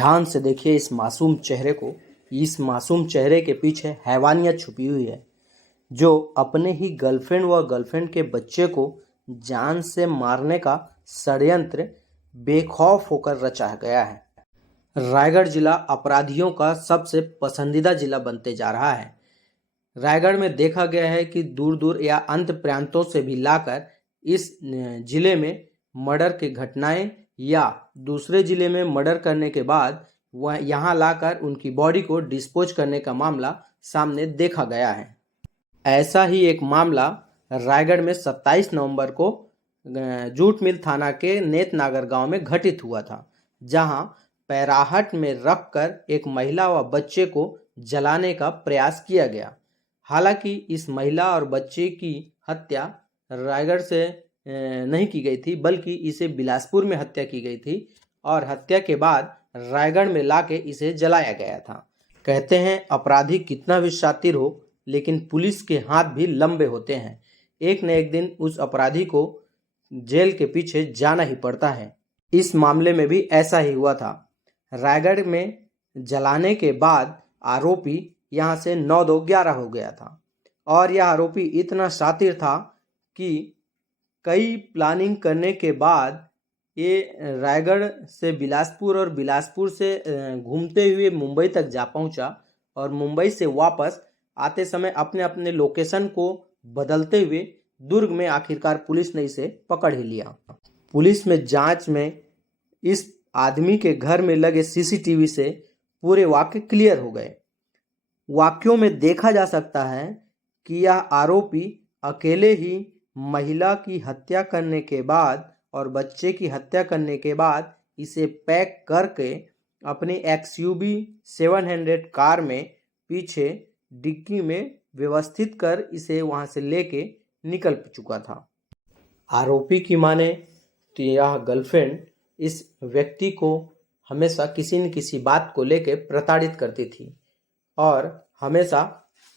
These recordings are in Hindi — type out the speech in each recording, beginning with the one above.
ध्यान से देखिए इस मासूम चेहरे को। इस मासूम चेहरे के पीछे हैवानियत छुपी हुई है, जो अपने ही गर्लफ्रेंड व गर्लफ्रेंड के बच्चे को जान से मारने का षड्यंत्र बेखौफ होकर रचा गया है। रायगढ़ जिला अपराधियों का सबसे पसंदीदा जिला बनते जा रहा है। रायगढ़ में देखा गया है कि दूर दूर या अंत प्रांतों से भी लाकर इस जिले में मर्डर की घटनाएं या दूसरे जिले में मर्डर करने के बाद वह यहाँ लाकर उनकी बॉडी को डिस्पोज करने का मामला सामने देखा गया है। ऐसा ही एक मामला रायगढ़ में 27 नवंबर को जूट मिल थाना के नेतनागर गांव में घटित हुआ था, जहां पैराहट में रखकर एक महिला व बच्चे को जलाने का प्रयास किया गया। हालांकि इस महिला और बच्चे की हत्या रायगढ़ से नहीं की गई थी, बल्कि इसे बिलासपुर में हत्या की गई थी और हत्या के बाद रायगढ़ में लाके इसे जलाया गया था। कहते हैं अपराधी कितना भी शातिर हो, लेकिन पुलिस के हाथ भी लंबे होते हैं। एक न एक दिन उस अपराधी को जेल के पीछे जाना ही पड़ता है। इस मामले में भी ऐसा ही हुआ था। रायगढ़ में जलाने के बाद आरोपी यहाँ से 9-2-11 हो गया था और यह आरोपी इतना शातिर था कि कई प्लानिंग करने के बाद ये रायगढ़ से बिलासपुर और बिलासपुर से घूमते हुए मुंबई तक जा पहुंचा और मुंबई से वापस आते समय अपने अपने लोकेशन को बदलते हुए दुर्ग में आखिरकार पुलिस ने इसे पकड़ ही लिया। पुलिस में जांच में इस आदमी के घर में लगे सीसीटीवी से पूरे वाक्य क्लियर हो गए। वाक्यों में देखा जा सकता है कि यह आरोपी अकेले ही महिला की हत्या करने के बाद और बच्चे की हत्या करने के बाद इसे पैक करके अपनी XUV 700 कार में पीछे डिक्की में व्यवस्थित कर इसे वहां से लेके निकल चुका था। आरोपी की माने तो यह गर्लफ्रेंड इस व्यक्ति को हमेशा किसी न किसी बात को लेके प्रताड़ित करती थी और हमेशा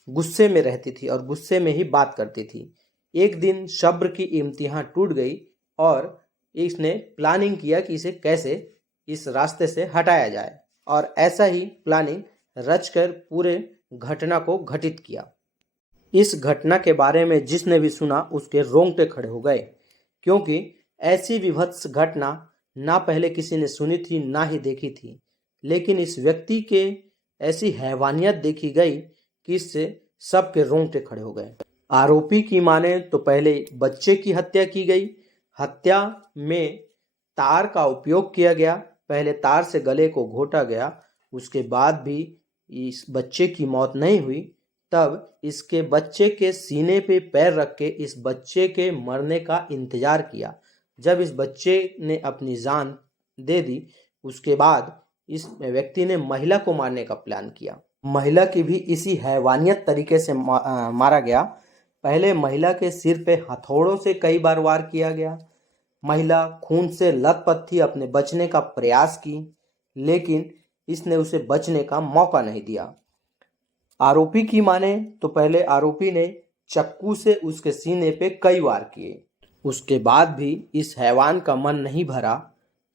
गुस्से में रहती थी और गुस्से में ही बात करती थी। एक दिन सब्र की इम्तिहान टूट गई और इसने प्लानिंग किया कि इसे कैसे इस रास्ते से हटाया जाए और ऐसा ही प्लानिंग रचकर पूरे घटना को घटित किया। इस घटना के बारे में जिसने भी सुना उसके रोंगटे खड़े हो गए, क्योंकि ऐसी विभत्स घटना ना पहले किसी ने सुनी थी ना ही देखी थी। लेकिन इस व्यक्ति के ऐसी हैवानियत देखी गई कि इससे सबके रोंगटे खड़े हो गए। आरोपी की माने तो पहले बच्चे की हत्या की गई। हत्या में तार का उपयोग किया गया। पहले तार से गले को घोटा गया, उसके बाद भी इस बच्चे की मौत नहीं हुई। तब इसके बच्चे के सीने पे पैर रख के इस बच्चे के मरने का इंतजार किया। जब इस बच्चे ने अपनी जान दे दी, उसके बाद इस व्यक्ति ने महिला को मारने का प्लान किया। महिला की भी इसी हैवानियत तरीके से मारा गया। पहले महिला के सिर पे हथौड़ों से कई बार वार किया गया। महिला खून से लथपथ थी, अपने बचने का प्रयास की, लेकिन इसने उसे बचने का मौका नहीं दिया। आरोपी की माने तो पहले आरोपी ने चक्कू से उसके सीने पे कई वार किए। उसके बाद भी इस हैवान का मन नहीं भरा,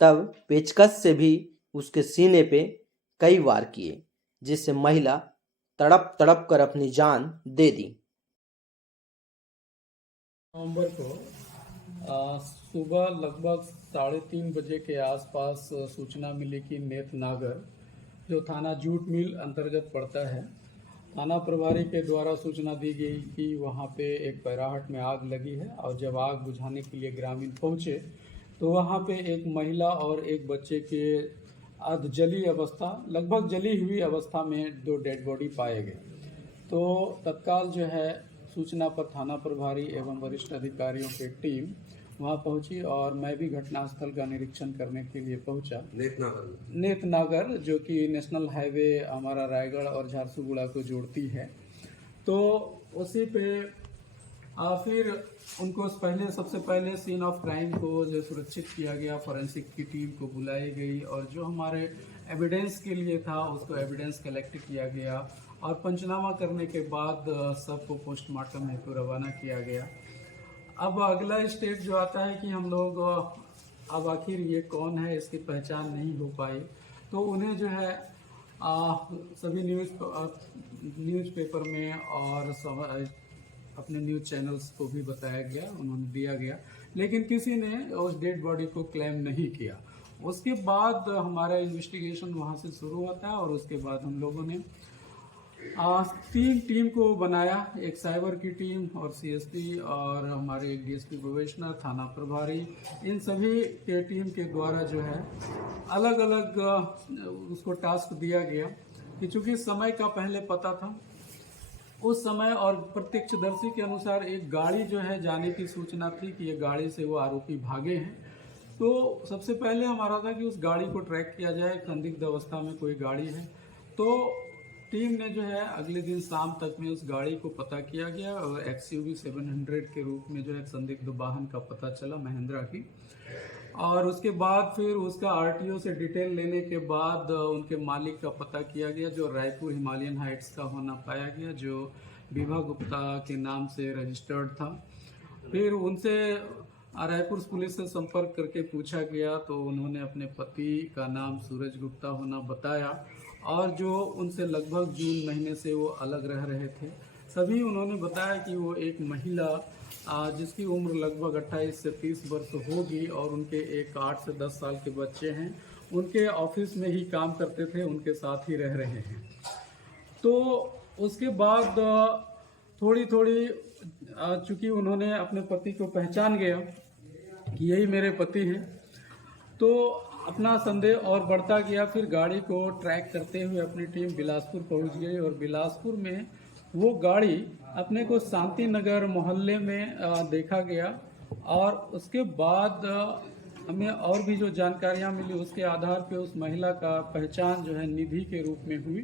तब पेचकस से भी उसके सीने पे कई वार किए, जिससे महिला तड़प तड़प कर अपनी जान दे दी। नवंबर को सुबह लगभग 3:30 बजे के आसपास सूचना मिली कि नेतनागर, जो थाना जूट मिल अंतर्गत पड़ता है, थाना प्रभारी के द्वारा सूचना दी गई कि वहां पे एक पैराहट में आग लगी है। और जब आग बुझाने के लिए ग्रामीण पहुंचे तो वहां पे एक महिला और एक बच्चे के अर्ध जली अवस्था, लगभग जली हुई अवस्था में 2 डेड बॉडी पाए गए। तो तत्काल जो है सूचना पर थाना प्रभारी एवं वरिष्ठ अधिकारियों की टीम वहां पहुंची और मैं भी घटनास्थल का निरीक्षण करने के लिए पहुंचा। नेतनागर जो कि नेशनल हाईवे हमारा रायगढ़ और झारसुगुड़ा को जोड़ती है, तो उसी पे फिर उनको सबसे पहले सीन ऑफ क्राइम को जो सुरक्षित किया गया, फॉरेंसिक की टीम को बुलाई गई और जो हमारे एविडेंस के लिए था उसको एविडेंस कलेक्ट किया गया और पंचनामा करने के बाद सबको पोस्टमार्टम हेतु रवाना किया गया। अब अगला स्टेप जो आता है कि हम लोग अब आखिर ये कौन है, इसकी पहचान नहीं हो पाई। तो उन्हें जो है सभी न्यूज़पेपर में और अपने न्यूज़ चैनल्स को भी बताया गया, उन्होंने दिया गया, लेकिन किसी ने उस डेड बॉडी को क्लेम नहीं किया। उसके बाद हमारा इन्वेस्टिगेशन वहाँ से शुरू होता है और उसके बाद हम लोगों ने तीन टीम को बनाया, एक साइबर की टीम और सीएसपी और हमारे एक डीएसपी प्रोबेशनर, थाना प्रभारी, इन सभी के टीम के द्वारा जो है अलग अलग उसको टास्क दिया गया कि चूंकि समय का पहले पता था, उस समय और प्रत्यक्षदर्शी के अनुसार एक गाड़ी जो है जाने की सूचना थी कि ये गाड़ी से वो आरोपी भागे हैं। तो सबसे पहले हमारा था कि उस गाड़ी को ट्रैक किया जाए, संदिग्ध अवस्था में कोई गाड़ी है। तो टीम ने जो है अगले दिन शाम तक में उस गाड़ी को पता किया गया और XUV 700 के रूप में जो है संदिग्ध वाहन का पता चला, महिंद्रा की। और उसके बाद फिर उसका RTO से डिटेल लेने के बाद उनके मालिक का पता किया गया, जो रायपुर हिमालयन हाइट्स का होना पाया गया, जो विभा गुप्ता के नाम से रजिस्टर्ड था। फिर उनसे रायपुर पुलिस से संपर्क करके पूछा गया तो उन्होंने अपने पति का नाम सूरज गुप्ता होना बताया और जो उनसे लगभग जून महीने से वो अलग रह रहे थे, सभी उन्होंने बताया कि वो एक महिला जिसकी उम्र लगभग 28 से 30 वर्ष होगी और उनके एक 8 से 10 साल के बच्चे हैं, उनके ऑफिस में ही काम करते थे, उनके साथ ही रह रहे हैं। तो उसके बाद थोड़ी थोड़ी चूंकि उन्होंने अपने पति को पहचान गया कि यही मेरे पति हैं, तो अपना संदेह और बढ़ता गया। फिर गाड़ी को ट्रैक करते हुए अपनी टीम बिलासपुर पहुंच गई और बिलासपुर में वो गाड़ी अपने को शांति नगर मोहल्ले में देखा गया और उसके बाद हमें और भी जो जानकारियां मिली उसके आधार पे उस महिला का पहचान जो है निधि के रूप में हुई